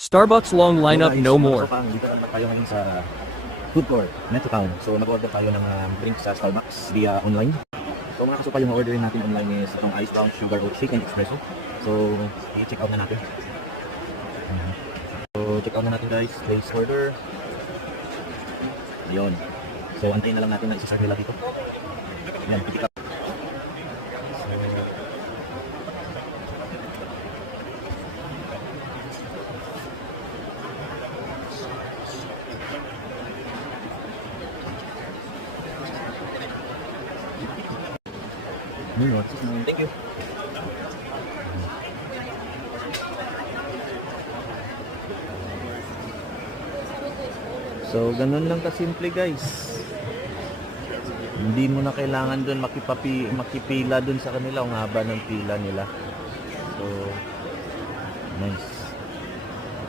Starbucks long lineup no more. Dito naman tayo ngayon sa food court, Metro Town. So nag-order tayo ng drink sa Starbucks via online. So mga kasupa yung orderin natin online is itong ice brown sugar oat shake and espresso. So i-check out na natin. So check out na natin guys, place order. Ayun. So antayin na lang natin na isa-serve nila dito. Ayan, pick up. Thank you. So, ganun lang kasimple guys. Hindi mo na kailangan doon makipila doon sa kanila. Ang haba ng pila nila. So, nice.